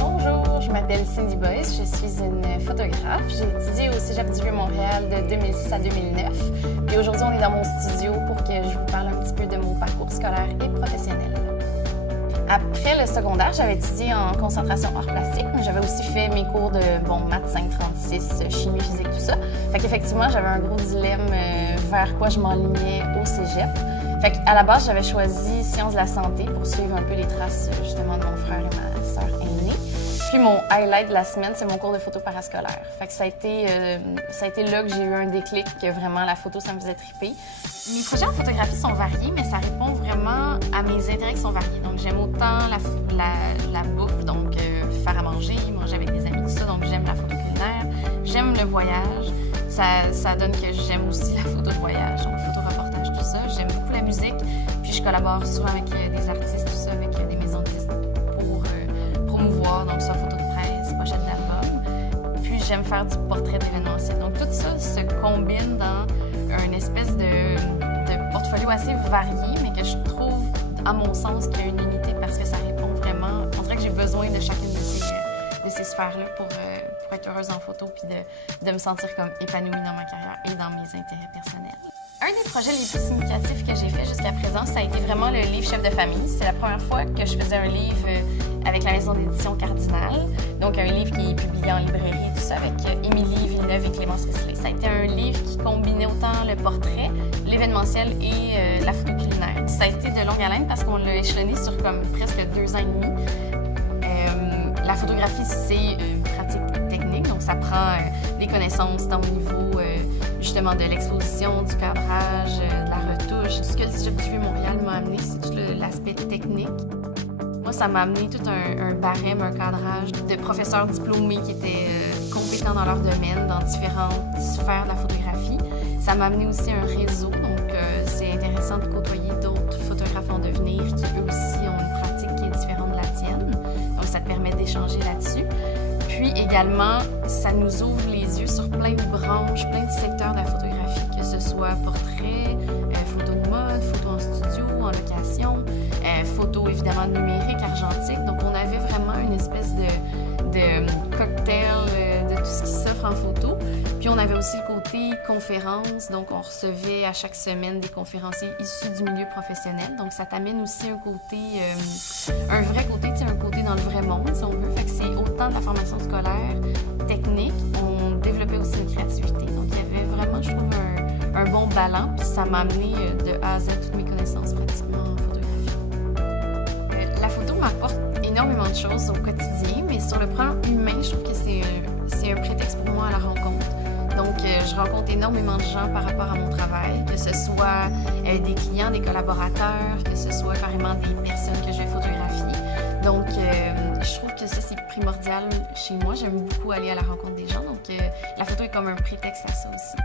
Bonjour, je m'appelle Cindy Boyce, je suis une photographe. J'ai étudié au Cégep du Vieux-Montréal de 2006 à 2009. Puis aujourd'hui, on est dans mon studio pour que je vous parle un petit peu de mon parcours scolaire et professionnel. Après le secondaire, j'avais étudié en concentration hors plastique, mais j'avais aussi fait mes cours de maths 536, chimie, physique, tout ça. Fait qu'effectivement, j'avais un gros dilemme vers quoi je m'enlignais au cégep. Fait qu'à la base, j'avais choisi sciences de la santé pour suivre un peu les traces justement de mon frère et ma sœur aînée. Puis mon highlight de la semaine, c'est mon cours de photo parascolaire. Fait que ça a été là que j'ai eu un déclic que vraiment la photo, ça me faisait triper. Mes projets en photographie sont variés, mais ça répond vraiment à mes intérêts qui sont variés. Donc j'aime autant la bouffe, donc faire à manger, manger avec des amis, tout ça. Donc j'aime la photo culinaire, j'aime le voyage. Ça donne que j'aime aussi la photo de voyage, donc photo-reportage, tout ça. J'aime beaucoup la musique, puis je collabore souvent avec des artistes, tout ça, avec des maisons de disques pour promouvoir, donc soit photo de presse, pochette d'album. Puis j'aime faire du portrait d'événementiel. Donc tout ça se combine dans une espèce de portfolio assez varié, mais que je trouve, à mon sens, qu'il y a une unité parce que ça répond vraiment. On dirait que j'ai besoin de chacune de ces sphères-là pour être heureuse en photo puis de me sentir comme épanouie dans ma carrière et dans mes intérêts personnels. Un des projets les plus significatifs que j'ai fait jusqu'à présent, ça a été vraiment le livre Chef de famille. C'est la première fois que je faisais un livre avec la maison d'édition Cardinal, donc un livre qui est publié en librairie et tout ça, avec Émilie Villeneuve et Clémence Risley. Ça a été un livre qui combinait autant le portrait, l'événementiel et la photo culinaire. Ça a été de longue haleine parce qu'on l'a échelonné sur comme presque 2 ans et demi. La photographie, c'est une pratique technique, donc ça prend des connaissances tant au niveau justement de l'exposition, du cadrage, de la retouche. Ce que le Cégep du Vieux-Montréal m'a amené, c'est tout l'aspect technique. Moi, ça m'a amené tout un barème, un cadrage de professeurs diplômés qui étaient compétents dans leur domaine, dans différentes sphères de la photographie. Ça m'a amené aussi un réseau, donc c'est intéressant de côtoyer d'autres photographes en devenir qui, eux aussi, ont une pratique qui est différente de la tienne. Donc, ça te permet d'échanger là-dessus. Puis également, ça nous ouvre les yeux sur plein de branches, plein de secteurs de la photographie, que ce soit portrait, photo de mode, photo en studio, en location, photo évidemment numérique, argentique. Donc on avait vraiment une espèce de cocktail de tout ce qui s'offre en photo. Puis on avait aussi le côté conférence, donc on recevait à chaque semaine des conférenciers issus du milieu professionnel. Donc ça t'amène aussi un côté, un vrai côté, tu sais, un côté dans le vrai monde, si on veut. Fait que c'est autant de la formation scolaire, technique, on développait aussi une créativité. Donc il y avait vraiment, je trouve, un bon ballon. Puis ça m'a amené de A à Z toutes mes connaissances pratiquement en photographie. La photo m'apporte énormément de choses au quotidien, mais sur le plan humain, je trouve que c'est un prétexte pour moi à la rencontre. Donc, je rencontre énormément de gens par rapport à mon travail, que ce soit des clients, des collaborateurs, que ce soit carrément des personnes que je vais photographier. Donc, je trouve que ça, c'est primordial chez moi. J'aime beaucoup aller à la rencontre des gens. Donc, la photo est comme un prétexte à ça aussi.